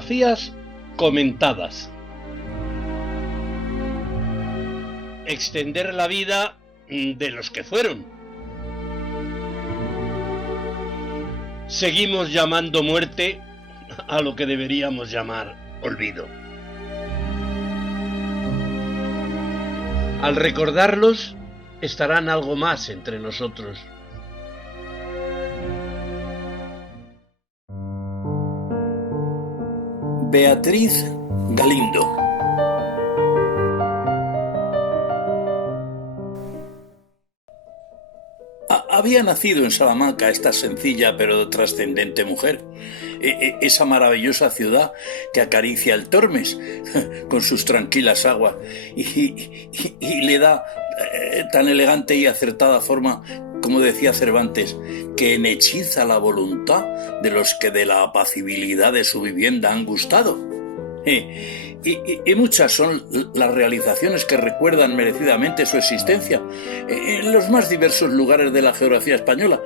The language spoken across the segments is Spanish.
Biografías comentadas. Extender la vida de los que fueron. Seguimos llamando muerte a lo que deberíamos llamar olvido. Al recordarlos, estarán algo más entre nosotros. Beatriz Galindo. Había nacido en Salamanca esta sencilla pero trascendente mujer, esa maravillosa ciudad que acaricia el Tormes con sus tranquilas aguas y le da tan elegante y acertada forma, como decía Cervantes, que enhechiza la voluntad de los que de la apacibilidad de su vivienda han gustado. Y muchas son las realizaciones que recuerdan merecidamente su existencia en los más diversos lugares de la geografía española.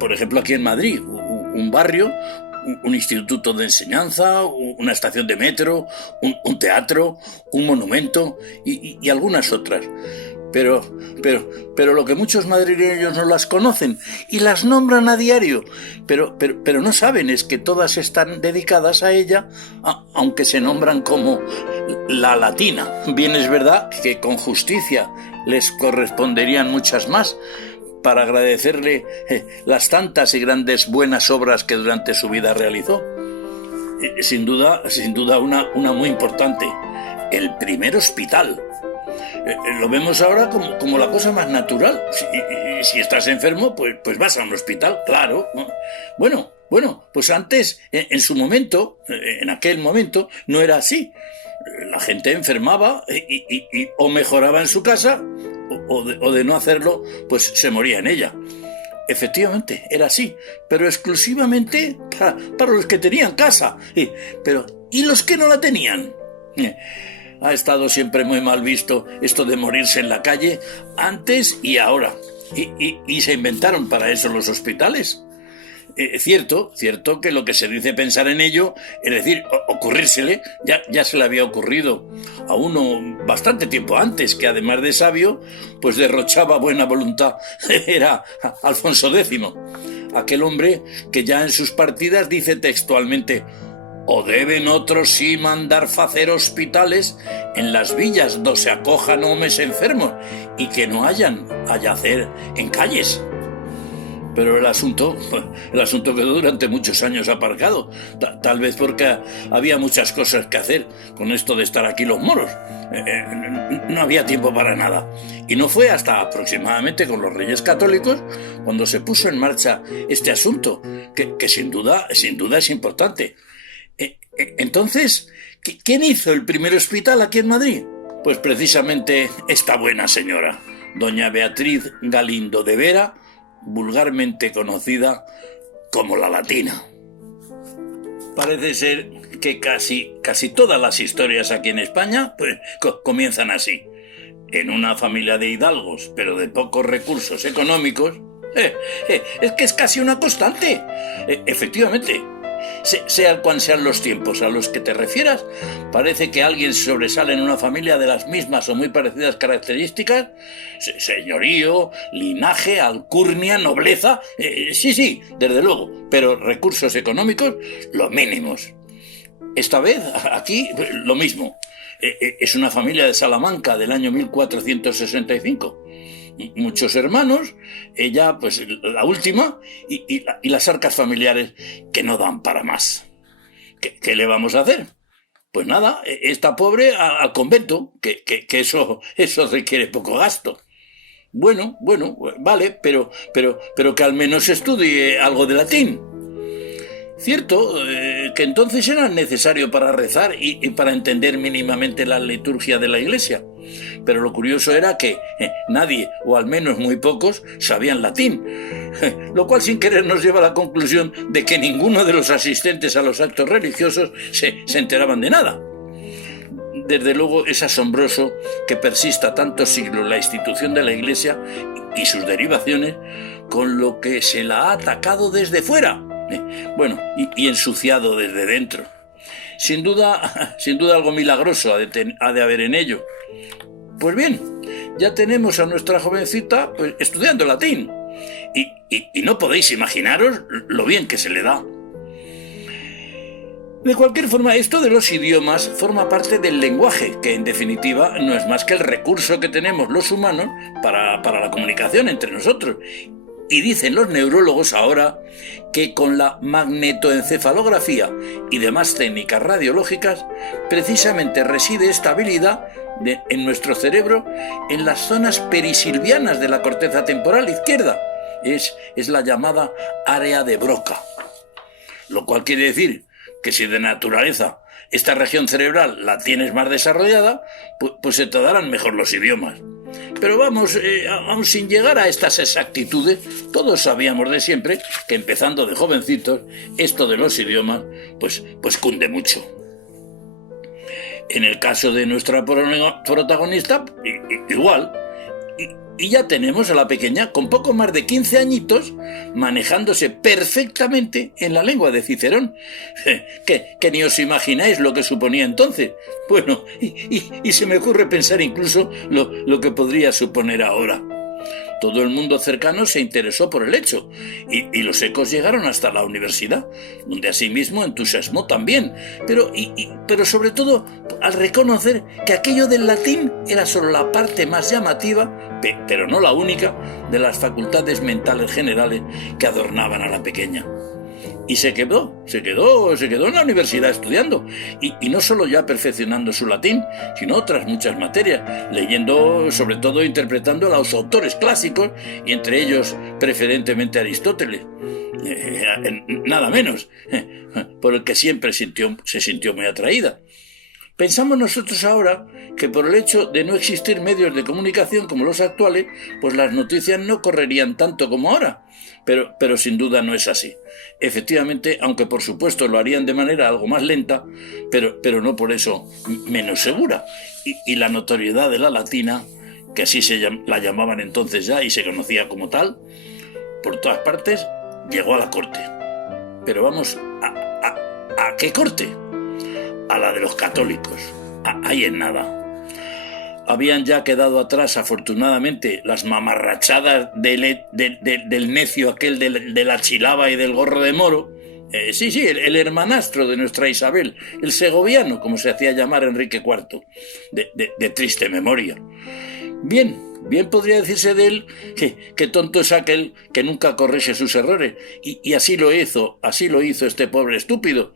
Por ejemplo, aquí en Madrid, un barrio, un instituto de enseñanza, una estación de metro, un teatro, un monumento y algunas otras. Pero lo que muchos madrileños no las conocen y las nombran a diario, pero no saben es que todas están dedicadas a ella, aunque se nombran como la Latina. Bien es verdad que con justicia les corresponderían muchas más para agradecerle las tantas y grandes buenas obras que durante su vida realizó. Sin duda una muy importante, el primer hospital. Lo vemos ahora como la cosa más natural. Si estás enfermo, pues vas a un hospital, claro. Bueno, pues antes, en su momento, en aquel momento, no era así. La gente enfermaba y o mejoraba en su casa, o de no hacerlo, pues se moría en ella. Efectivamente, era así, pero exclusivamente para los que tenían casa. ¿Y los que no la tenían? Ha estado siempre muy mal visto esto de morirse en la calle, antes y ahora. Y se inventaron para eso los hospitales. Cierto que lo que se dice pensar en ello, es decir, ocurrírsele, ya se le había ocurrido a uno bastante tiempo antes, que además de sabio, pues derrochaba buena voluntad. Era Alfonso X, aquel hombre que ya en sus partidas dice textualmente: «O deben otros sí mandar facer hospitales en las villas do se acojan homes enfermos y que no hayan a yacer en calles». Pero el asunto quedó durante muchos años aparcado, tal vez porque había muchas cosas que hacer con esto de estar aquí los moros. No había tiempo para nada. Y no fue hasta aproximadamente con los Reyes Católicos cuando se puso en marcha este asunto, que sin duda es importante. Entonces, ¿quién hizo el primer hospital aquí en Madrid? Pues precisamente esta buena señora, doña Beatriz Galindo de Vera, vulgarmente conocida como la Latina. Parece ser que casi todas las historias aquí en España pues, comienzan así. En una familia de hidalgos, pero de pocos recursos económicos, es que es casi una constante. Efectivamente, sean cuan sean los tiempos a los que te refieras, parece que alguien sobresale en una familia de las mismas o muy parecidas características: señorío, linaje, alcurnia, nobleza, sí, desde luego, pero recursos económicos, los mínimos. Esta vez, aquí, lo mismo. Es una familia de Salamanca del año 1465. Muchos hermanos, ella pues la última, y las arcas familiares que no dan para más. ¿Qué le vamos a hacer? Pues nada, esta pobre al convento, que eso requiere poco gasto. Bueno, vale, pero que al menos estudie algo de latín. Cierto que entonces era necesario para rezar y para entender mínimamente la liturgia de la iglesia, pero lo curioso era que nadie, o al menos muy pocos, sabían latín, lo cual sin querer nos lleva a la conclusión de que ninguno de los asistentes a los actos religiosos se enteraban de nada. Desde luego es asombroso que persista tantos siglos la institución de la iglesia y sus derivaciones, con lo que se la ha atacado desde fuera. Bueno, y ensuciado desde dentro. Sin duda algo milagroso ha de haber en ello. Pues bien, ya tenemos a nuestra jovencita pues, estudiando latín. Y no podéis imaginaros lo bien que se le da. De cualquier forma, esto de los idiomas forma parte del lenguaje, que en definitiva no es más que el recurso que tenemos los humanos para la comunicación entre nosotros. Y dicen los neurólogos ahora que con la magnetoencefalografía y demás técnicas radiológicas, precisamente reside esta habilidad en nuestro cerebro en las zonas perisilvianas de la corteza temporal izquierda. Es la llamada área de Broca. Lo cual quiere decir que si de naturaleza esta región cerebral la tienes más desarrollada, pues se te darán mejor los idiomas. Pero vamos, aun sin llegar a estas exactitudes, todos sabíamos de siempre que empezando de jovencitos, esto de los idiomas, pues cunde mucho. En el caso de nuestra protagonista, igual. Y ya tenemos a la pequeña con poco más de 15 añitos manejándose perfectamente en la lengua de Cicerón. Que ni os imagináis lo que suponía entonces. Bueno, y se me ocurre pensar incluso lo que podría suponer ahora. Todo el mundo cercano se interesó por el hecho y los ecos llegaron hasta la universidad, donde asimismo entusiasmó también, pero sobre todo al reconocer que aquello del latín era solo la parte más llamativa, pero no la única, de las facultades mentales generales que adornaban a la pequeña. Y se quedó en la universidad estudiando, y no solo ya perfeccionando su latín, sino otras muchas materias, leyendo, sobre todo interpretando a los autores clásicos, y entre ellos preferentemente Aristóteles, nada menos, por el que siempre se sintió muy atraída. Pensamos nosotros ahora que por el hecho de no existir medios de comunicación como los actuales, pues las noticias no correrían tanto como ahora. Pero sin duda no es así. Efectivamente, aunque por supuesto lo harían de manera algo más lenta, pero no por eso menos segura. Y la notoriedad de la latina, que así la llamaban entonces ya y se conocía como tal, por todas partes llegó a la corte. Pero vamos, ¿a qué corte? A la de los católicos. Ahí en nada. Habían ya quedado atrás, afortunadamente, las mamarrachadas del necio aquel de la chilaba y del gorro de moro. Sí, el hermanastro de nuestra Isabel, el segoviano, como se hacía llamar Enrique IV, de triste memoria. Bien podría decirse de él que tonto es aquel que nunca corrige sus errores, y así lo hizo este pobre estúpido,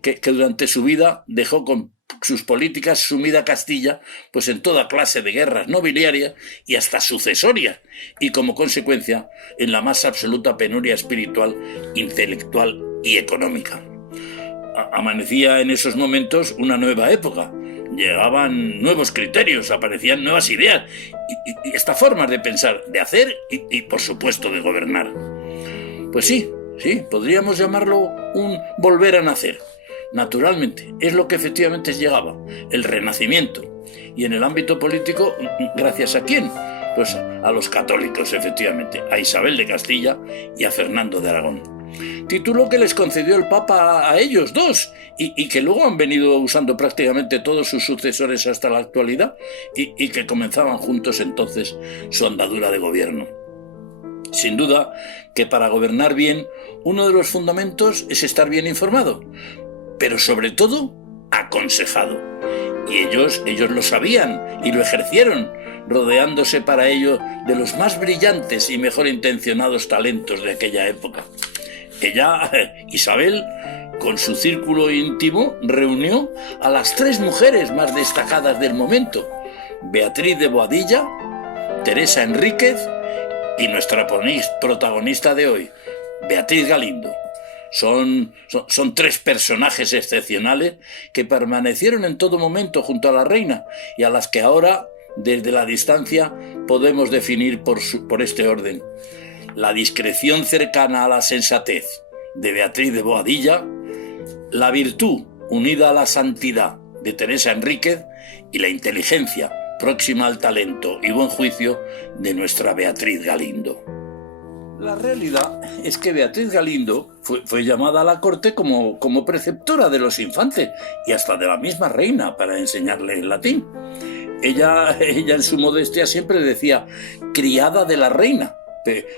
que durante su vida dejó con sus políticas sumida a Castilla pues en toda clase de guerras nobiliarias y hasta sucesorias, y como consecuencia en la más absoluta penuria espiritual, intelectual y económica. Amanecía en esos momentos una nueva época. Llegaban nuevos criterios, aparecían nuevas ideas y estas formas de pensar, de hacer y por supuesto de gobernar. Pues sí, podríamos llamarlo un volver a nacer. Naturalmente, es lo que efectivamente llegaba, el Renacimiento. Y en el ámbito político, ¿gracias a quién? Pues a los católicos, efectivamente, a Isabel de Castilla y a Fernando de Aragón. Título que les concedió el Papa a ellos dos y que luego han venido usando prácticamente todos sus sucesores hasta la actualidad y que comenzaban juntos entonces su andadura de gobierno. Sin duda que para gobernar bien, uno de los fundamentos es estar bien informado, pero sobre todo aconsejado. Y ellos lo sabían y lo ejercieron, rodeándose para ello de los más brillantes y mejor intencionados talentos de aquella época. Ella, Isabel, con su círculo íntimo, reunió a las 3 mujeres más destacadas del momento: Beatriz de Boadilla, Teresa Enríquez y nuestra protagonista de hoy, Beatriz Galindo. Son 3 personajes excepcionales que permanecieron en todo momento junto a la reina y a las que ahora, desde la distancia, podemos definir por este orden: la discreción cercana a la sensatez de Beatriz de Boadilla, la virtud unida a la santidad de Teresa Enríquez y la inteligencia próxima al talento y buen juicio de nuestra Beatriz Galindo. La realidad es que Beatriz Galindo fue llamada a la corte como preceptora de los infantes y hasta de la misma reina para enseñarle el latín. Ella en su modestia siempre decía criada de la reina,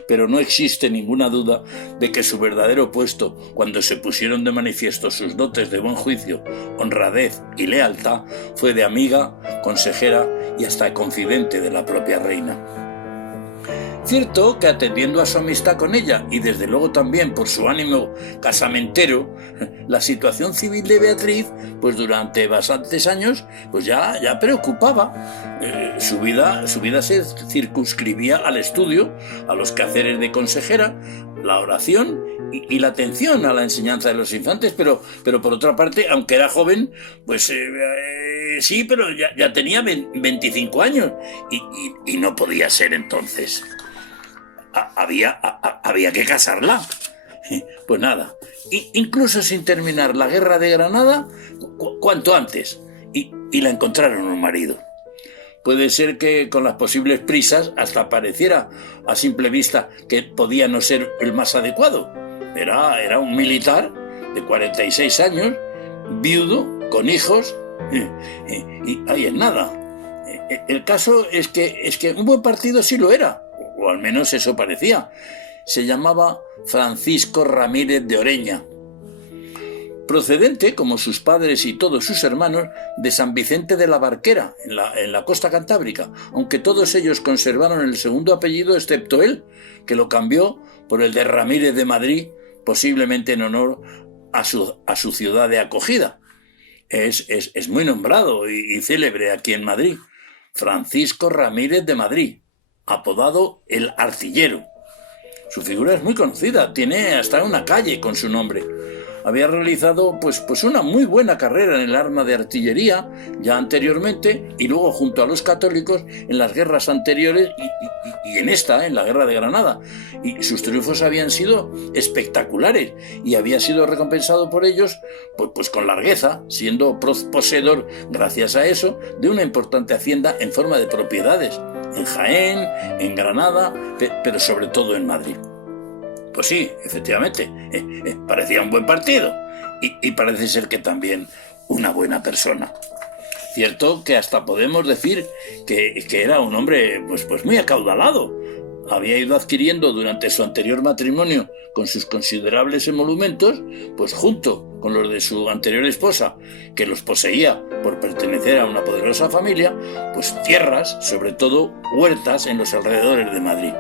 pero no existe ninguna duda de que su verdadero puesto, cuando se pusieron de manifiesto sus dotes de buen juicio, honradez y lealtad, fue de amiga, consejera y hasta confidente de la propia reina. Cierto que atendiendo a su amistad con ella y desde luego también por su ánimo casamentero, la situación civil de Beatriz, pues durante bastantes años, pues ya preocupaba. Su vida se circunscribía al estudio, a los quehaceres de consejera, la oración y la atención a la enseñanza de los infantes, pero por otra parte, aunque era joven, pues sí, pero ya tenía 25 años y no podía ser entonces. Había que casarla. Pues nada, incluso sin terminar la guerra de Granada, cuanto antes, y la encontraron un marido. Puede ser que con las posibles prisas hasta pareciera a simple vista que podía no ser el más adecuado. Era un militar de 46 años, viudo, con hijos, y ahí es nada. El caso es que un buen partido sí lo era, o al menos eso parecía. Se llamaba Francisco Ramírez de Oreña, procedente, como sus padres y todos sus hermanos, de San Vicente de la Barquera, en la costa cantábrica, aunque todos ellos conservaron el segundo apellido excepto él, que lo cambió por el de Ramírez de Madrid, posiblemente en honor a su ciudad de acogida. Es muy nombrado y célebre aquí en Madrid. Francisco Ramírez de Madrid, apodado el Artillero. Su figura es muy conocida, tiene hasta una calle con su nombre. Había realizado pues una muy buena carrera en el arma de artillería ya anteriormente y luego junto a los católicos en las guerras anteriores y en la guerra de Granada. Y sus triunfos habían sido espectaculares y había sido recompensado por ellos pues con largueza, siendo poseedor, gracias a eso, de una importante hacienda en forma de propiedades en Jaén, en Granada, pero sobre todo en Madrid. Pues sí, efectivamente, parecía un buen partido y parece ser que también una buena persona. Cierto que hasta podemos decir que era un hombre pues muy acaudalado. Había ido adquiriendo durante su anterior matrimonio con sus considerables emolumentos, pues junto con los de su anterior esposa, que los poseía por pertenecer a una poderosa familia, pues tierras, sobre todo huertas en los alrededores de Madrid.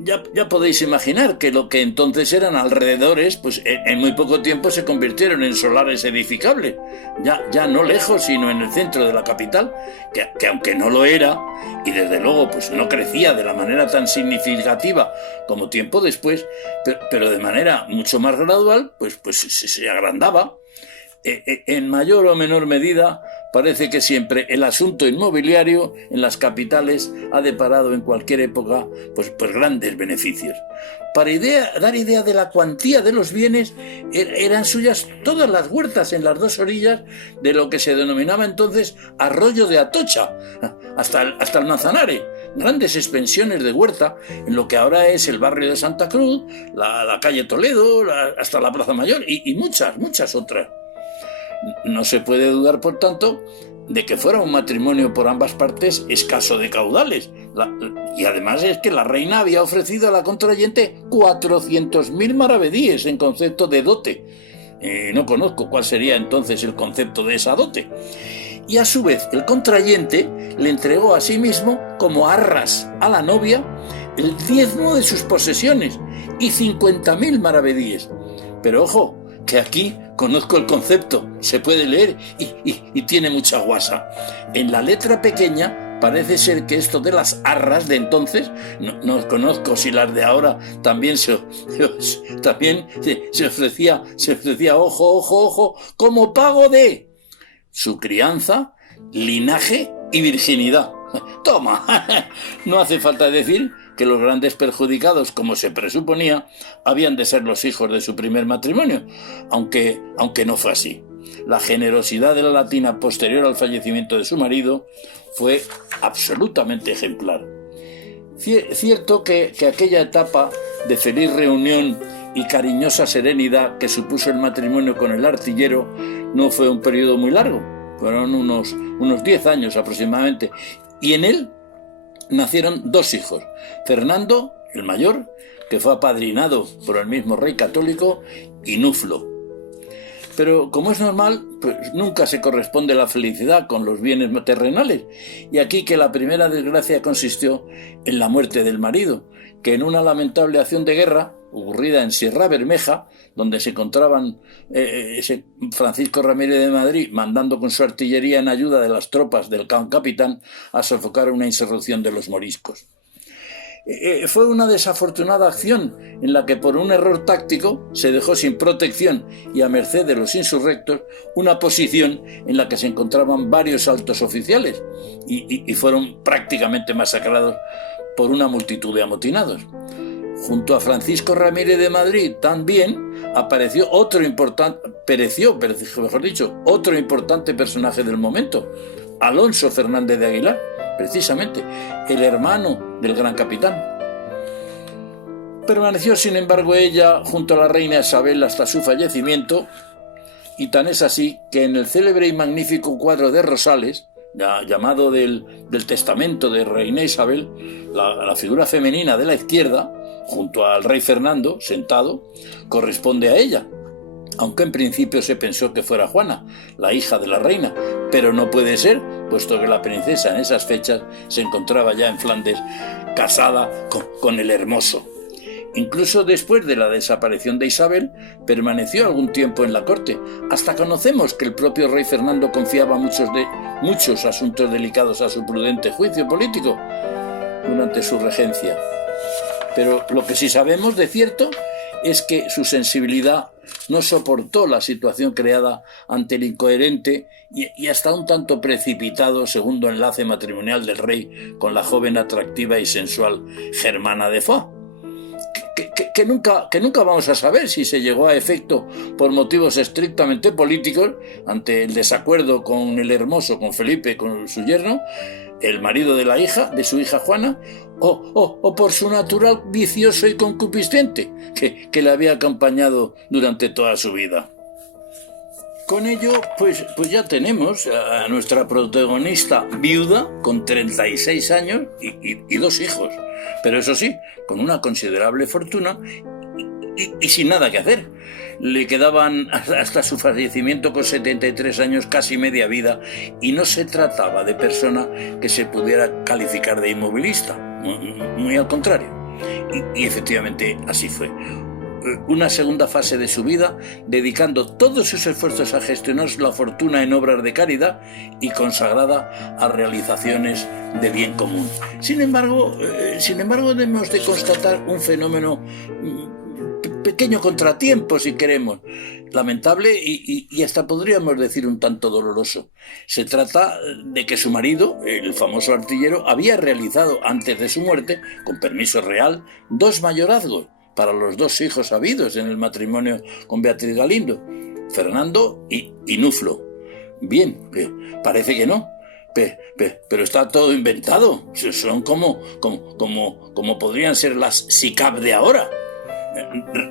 Ya podéis imaginar que lo que entonces eran alrededores, pues en muy poco tiempo se convirtieron en solares edificables, ya no lejos, sino en el centro de la capital, que aunque no lo era, y desde luego pues no crecía de la manera tan significativa como tiempo después, pero de manera mucho más gradual, pues se agrandaba. En mayor o menor medida, parece que siempre el asunto inmobiliario en las capitales ha deparado en cualquier época pues grandes beneficios. Para dar idea de la cuantía de los bienes, eran suyas todas las huertas en las dos orillas de lo que se denominaba entonces Arroyo de Atocha, hasta el Manzanares. Grandes extensiones de huerta en lo que ahora es el barrio de Santa Cruz, la calle Toledo, hasta la Plaza Mayor y muchas otras. No se puede dudar, por tanto, de que fuera un matrimonio por ambas partes escaso de caudales. Y además es que la reina había ofrecido a la contrayente 400.000 maravedíes en concepto de dote. No conozco cuál sería entonces el concepto de esa dote. Y a su vez el contrayente le entregó a sí mismo como arras a la novia el diezmo de sus posesiones y 50.000 maravedíes. Pero ojo, que aquí conozco el concepto, se puede leer y tiene mucha guasa. En la letra pequeña parece ser que esto de las arras de entonces, no conozco si las de ahora también se ofrecía, ojo, como pago de su crianza, linaje y virginidad. Toma, no hace falta decir que los grandes perjudicados, como se presuponía, habían de ser los hijos de su primer matrimonio, aunque no fue así. La generosidad de la latina posterior al fallecimiento de su marido fue absolutamente ejemplar. Cierto que aquella etapa de feliz reunión y cariñosa serenidad que supuso el matrimonio con el artillero no fue un periodo muy largo, fueron unos 10 años aproximadamente, y en él nacieron 2 hijos, Fernando, el mayor, que fue apadrinado por el mismo rey católico, y Nuflo. Pero, como es normal, pues nunca se corresponde la felicidad con los bienes terrenales, y aquí que la primera desgracia consistió en la muerte del marido, que en una lamentable acción de guerra, ocurrida en Sierra Bermeja, donde se encontraban Francisco Ramírez de Madrid mandando con su artillería en ayuda de las tropas del capitán a sofocar una insurrección de los moriscos. Fue una desafortunada acción en la que por un error táctico se dejó sin protección y a merced de los insurrectos una posición en la que se encontraban varios altos oficiales y fueron prácticamente masacrados por una multitud de amotinados. Junto a Francisco Ramírez de Madrid también pereció otro importante personaje del momento, Alonso Fernández de Aguilar, precisamente, el hermano del gran capitán. Permaneció, sin embargo, ella junto a la reina Isabel hasta su fallecimiento, y tan es así que en el célebre y magnífico cuadro de Rosales, llamado del testamento de reina Isabel, la figura femenina de la izquierda, junto al rey Fernando, sentado, corresponde a ella, aunque en principio se pensó que fuera Juana, la hija de la reina, pero no puede ser, puesto que la princesa en esas fechas se encontraba ya en Flandes, casada con el Hermoso. Incluso después de la desaparición de Isabel, permaneció algún tiempo en la corte. Hasta conocemos que el propio rey Fernando confiaba muchos asuntos delicados a su prudente juicio político durante su regencia. Pero lo que sí sabemos de cierto es que su sensibilidad no soportó la situación creada ante el incoherente y hasta un tanto precipitado segundo enlace matrimonial del rey con la joven atractiva y sensual Germana de Foix, que nunca vamos a saber si se llegó a efecto por motivos estrictamente políticos ante el desacuerdo con el Hermoso, con Felipe, con su yerno, el marido de su hija Juana, o por su natural vicioso y concupiscente que le había acompañado durante toda su vida. Con ello, pues ya tenemos a nuestra protagonista viuda con 36 años y 2 hijos, pero eso sí, con una considerable fortuna y sin nada que hacer. Le quedaban hasta su fallecimiento con 73 años casi media vida, y no se trataba de persona que se pudiera calificar de inmovilista, muy al contrario. Y efectivamente así fue. Una segunda fase de su vida, dedicando todos sus esfuerzos a gestionar la fortuna en obras de caridad y consagrada a realizaciones de bien común. Sin embargo, debemos de constatar un fenómeno, pequeño contratiempo, si queremos, lamentable y hasta podríamos decir un tanto doloroso. Se trata de que su marido, el famoso artillero, había realizado antes de su muerte, con permiso real, 2 mayorazgos para los 2 hijos habidos en el matrimonio con Beatriz Galindo, Fernando y Nuflo. Bien, parece que no, pero está todo inventado. Son como podrían ser las SICAP de ahora.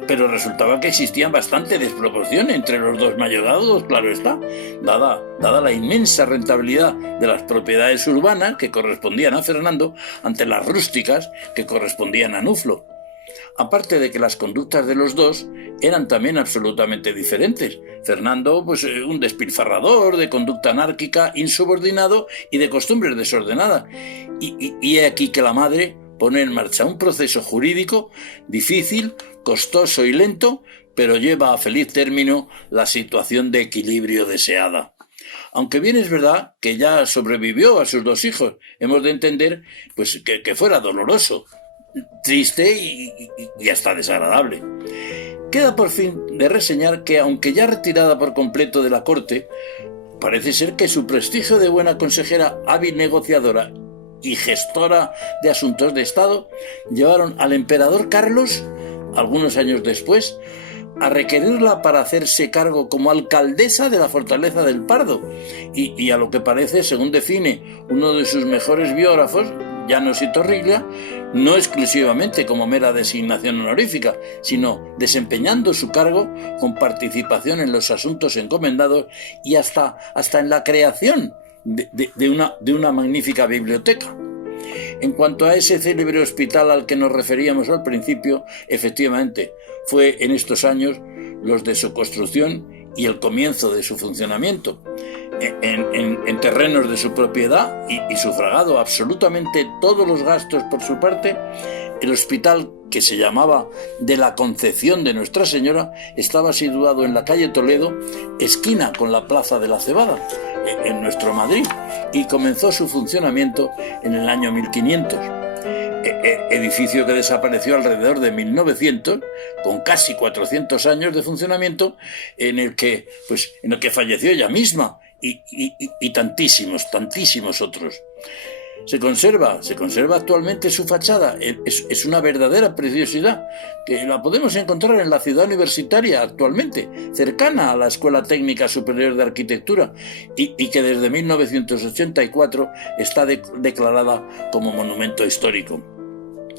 Pero resultaba que existían bastante desproporción entre los 2 mayorazgos, claro está, dada la inmensa rentabilidad de las propiedades urbanas que correspondían a Fernando ante las rústicas que correspondían a Nuflo. Aparte de que las conductas de los 2 eran también absolutamente diferentes. Fernando, un despilfarrador, de conducta anárquica, insubordinado y de costumbres desordenadas. Y he aquí que la madre pone en marcha un proceso jurídico difícil, costoso y lento, pero lleva a feliz término la situación de equilibrio deseada. Aunque bien es verdad que ya sobrevivió a sus 2 hijos, hemos de entender que fuera doloroso, triste y hasta desagradable. Queda por fin de reseñar que, aunque ya retirada por completo de la corte, parece ser que su prestigio de buena consejera, hábil negociadora y gestora de asuntos de Estado llevaron al emperador Carlos, algunos años después, a requerirla para hacerse cargo como alcaldesa de la fortaleza del Pardo, y a lo que parece, según define uno de sus mejores biógrafos, Llanos y Torriglia, no exclusivamente como mera designación honorífica, sino desempeñando su cargo con participación en los asuntos encomendados y hasta en la creación de una magnífica biblioteca. En cuanto a ese célebre hospital al que nos referíamos al principio, efectivamente, fue en estos años los de su construcción y el comienzo de su funcionamiento, en terrenos de su propiedad y sufragado absolutamente todos los gastos por su parte. El hospital, que se llamaba de la Concepción de Nuestra Señora, estaba situado en la calle Toledo, esquina con la Plaza de la Cebada, en nuestro Madrid, y comenzó su funcionamiento en el año 1500. Edificio que desapareció alrededor de 1900, con casi 400 años de funcionamiento, en el que falleció ella misma y tantísimos otros. Se conserva actualmente su fachada. Es una verdadera preciosidad, que la podemos encontrar en la ciudad universitaria actualmente, cercana a la Escuela Técnica Superior de Arquitectura, y que desde 1984 está declarada como monumento histórico.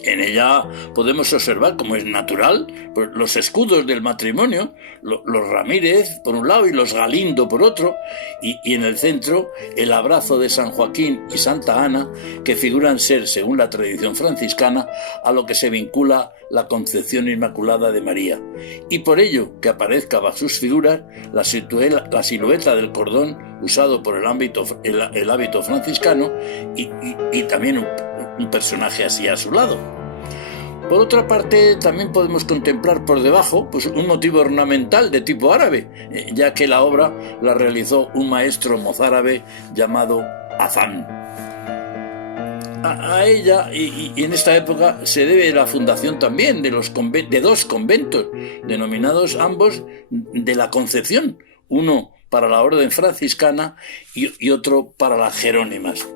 En ella podemos observar, como es natural, pues, los escudos del matrimonio, los Ramírez por un lado y los Galindo por otro, y en el centro el abrazo de San Joaquín y Santa Ana, que figuran ser, según la tradición franciscana, a lo que se vincula la Concepción Inmaculada de María. Y por ello que aparezca bajo sus figuras la silueta del cordón usado por el hábito franciscano y también un personaje así a su lado. Por otra parte, también podemos contemplar por debajo pues, un motivo ornamental de tipo árabe, ya que la obra la realizó un maestro mozárabe llamado Hazán. A ella, y en esta época, se debe la fundación también de dos conventos, denominados ambos de la Concepción, uno para la orden franciscana y otro para las jerónimas.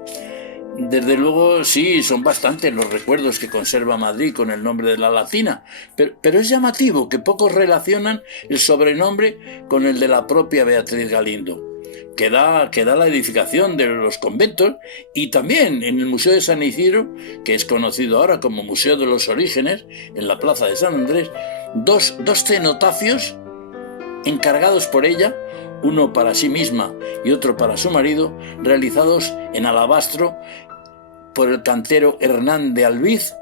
Desde luego, sí, son bastantes los recuerdos que conserva Madrid con el nombre de la Latina, pero es llamativo que pocos relacionan el sobrenombre con el de la propia Beatriz Galindo, que da la edificación de los conventos, y también en el Museo de San Isidro, que es conocido ahora como Museo de los Orígenes, en la Plaza de San Andrés, dos cenotafios encargados por ella, uno para sí misma y otro para su marido, realizados en alabastro por el cantero Hernán de Albiz,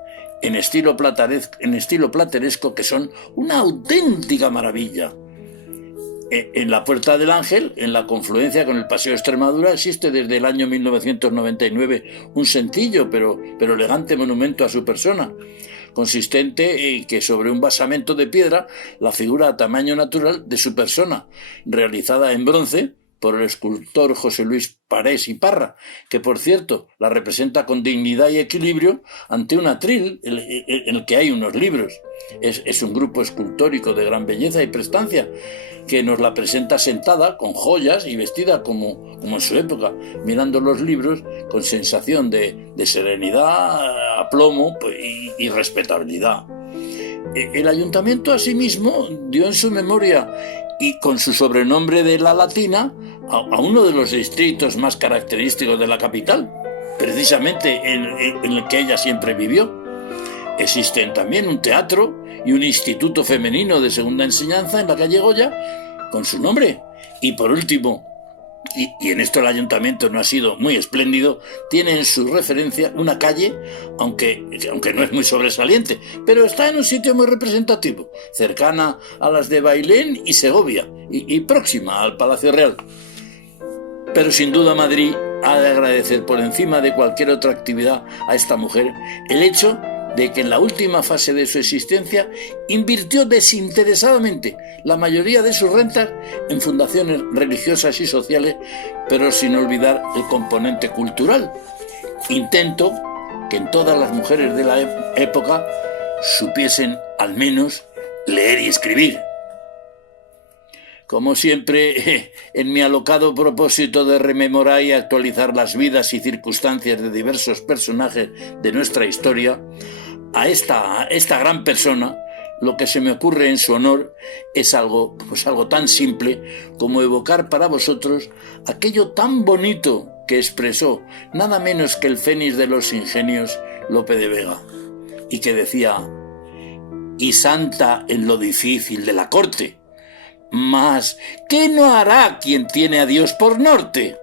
en estilo plateresco, que son una auténtica maravilla. En la Puerta del Ángel, en la confluencia con el Paseo de Extremadura, existe desde el año 1999 un sencillo pero elegante monumento a su persona, consistente en que sobre un basamento de piedra la figura a tamaño natural de su persona, realizada en bronce por el escultor José Luis Parés y Parra, que por cierto la representa con dignidad y equilibrio ante un atril en el que hay unos libros. Es un grupo escultórico de gran belleza y prestancia, que nos la presenta sentada con joyas y vestida como en su época, mirando los libros con sensación de serenidad, aplomo y respetabilidad. El ayuntamiento asimismo dio en su memoria, y con su sobrenombre de La Latina, a uno de los distritos más característicos de la capital, precisamente en el que ella siempre vivió. Existen también un teatro y un instituto femenino de segunda enseñanza en la calle Goya con su nombre. Y por último, y en esto el ayuntamiento no ha sido muy espléndido, tiene en su referencia una calle, aunque no es muy sobresaliente, pero está en un sitio muy representativo, cercana a las de Bailén y Segovia, y próxima al Palacio Real. Pero sin duda Madrid ha de agradecer por encima de cualquier otra actividad a esta mujer el hecho de que en la última fase de su existencia invirtió desinteresadamente la mayoría de sus rentas en fundaciones religiosas y sociales, pero sin olvidar el componente cultural. Intento que en todas las mujeres de la época supiesen al menos leer y escribir. Como siempre, en mi alocado propósito de rememorar y actualizar las vidas y circunstancias de diversos personajes de nuestra historia, a esta gran persona, lo que se me ocurre en su honor es algo tan simple como evocar para vosotros aquello tan bonito que expresó nada menos que el fénix de los ingenios, Lope de Vega, y que decía: y santa en lo difícil de la corte, mas ¿qué no hará quien tiene a Dios por norte?